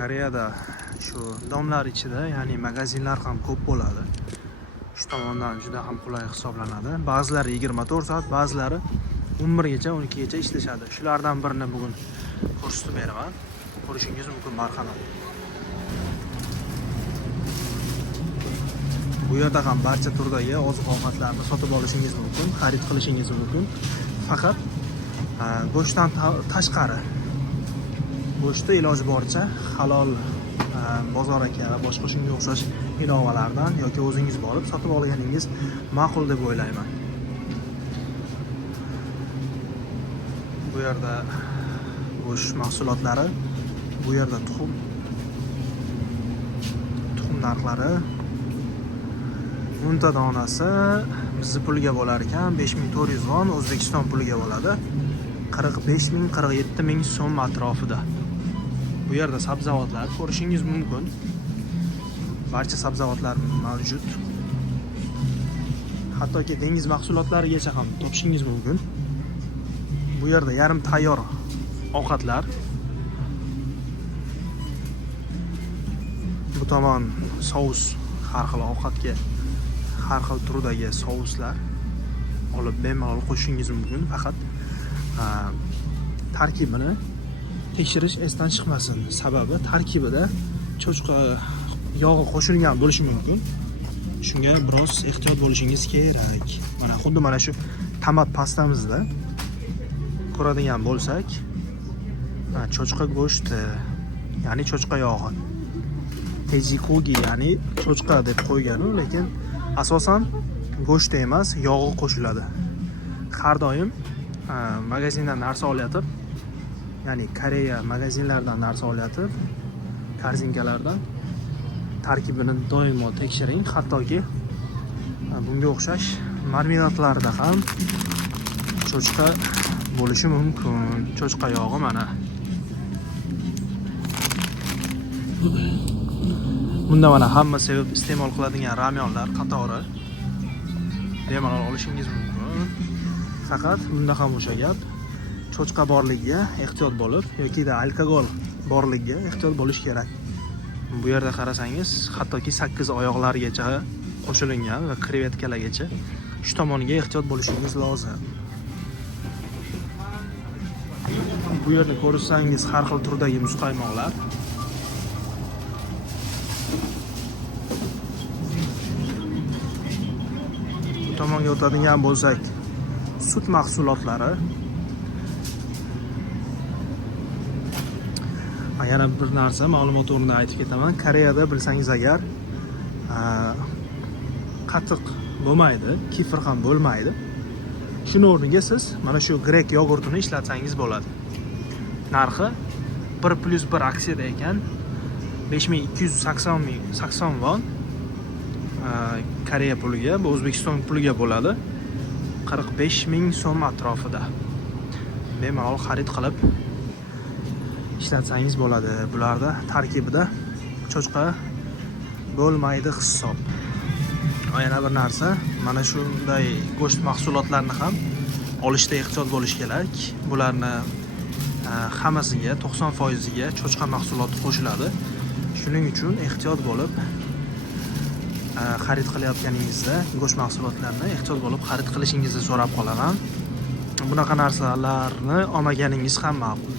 Koreyada shu domlar ichida, ya'ni magazinlar ham ko'p bo'ladi. Shu tomondan juda ham qulay hisoblanadi. Ba'zilari 24 soat, ba'zilari 11 gacha, 12 gacha ishlashadi. Shulardan birini bugun ko'rsatib beraman. Ko'rishingiz mumkin, marhamat. Bu yerda ham barcha turdagi oziq-ovqatlarni sotib olishingiz mumkin, xarid qilishingiz mumkin. Faqat go'shtdan tashqari go'shtni iloji boricha halol bozor aka va boshqa shunga o'xshash ilovalardan yoki o'zingiz borib sotib olganingiz ma'qul deb o'ylayman. Bu yerda go'sht mahsulotlari, bu yerda tuxum narxlari, munta donasi bizni pulga bo'lar ekan 5400 won, O'zbekiston puliga bo'ladi 45000 47000 so'm atrofida. Bu yerda sabzavotlar ko'rishingiz mumkin. Barcha sabzavotlar mavjud. Hattoki dengiz mahsulotlarigacha ham topishingiz mumkin. Bu yerda yarim tayyor ovqatlar. Bu tomon sous, har xil ovqatga har xil turdagi souslar olib bemalol qo'shishingiz mumkin. Faqat tarkibini tekshirish esdan chiqmasin. Sababi tarkibida cho'chqa yog'i qo'shilgan bo'lishi mumkin. Shunga biroz ehtiyot bo'lishingiz kerak. Mana xuddi mana shu tomat pastamizda ko'radigan bo'lsak, cho'chqa go'shti, ya'ni cho'chqa yog'i. Tejikogi, ya'ni cho'chqa deb qo'ygan, lekin asosan go'sht emas, yog'i qo'shiladi. Har doim magazindan narsa olayotib, ya'ni Koreya magazinlaridan narsa olayotib, korzinkalardan tarkibini doimo tekshiring. Hattoki bunga o'xshash marminatlarda ham cho'chqa bo'lishi mumkin. Cho'chqa yog'i mana. Bunda mana hamma sevib iste'mol qiladigan ramyonlar qatori bemalol olishingiz mumkin. Faqat bunda ham o'sha gap, cho'chqa borligiga ehtiyot bo'lib, yokida alkogol borligiga ehtiyot bo'lish kerak. Bu yerda qarasangiz, hattoki 8 oyoqlargacha qo'shilgan va krevetkalargacha shu tomoniga ehtiyot bo'lishingiz lozim. Bu yerda ko'rsangiz har xil turdagi muzqaymoqlar. Bu tomonga o'tadigan bo'lsak, sut mahsulotlari. Yana bir narsa ma'lumot o'rnida aytib ketaman. Koreyada bilsangiz agar qatiq bo'lmaydi, kefir ham bo'lmaydi. Shuni o'rniga siz mana shu grek yogurtini ishlatsangiz bo'ladi. Narxi 1+1 aksiyada ekan 5280 won. Koreya puliga, bu O'zbekiston puliga bo'ladi 45000 so'm atrofida. Bemalol xarid qilib ishlatsangiz bo'ladi. Bularda tarkibida cho'chqa bo'lmaydi hisob. Yana bir narsa, mana shunday go'sht mahsulotlarini ham olishda ehtiyot bo'lish kerak. Bularni hammasiga 90%ga cho'chqa mahsuloti qo'shiladi. Shuning uchun ehtiyot bo'lib xarid qilayotganingizda go'sht mahsulotlarini ehtiyot bo'lib xarid qilishingizni so'rab qolaman. Bunaqa narsalarni olmaganingiz ham ma'qul.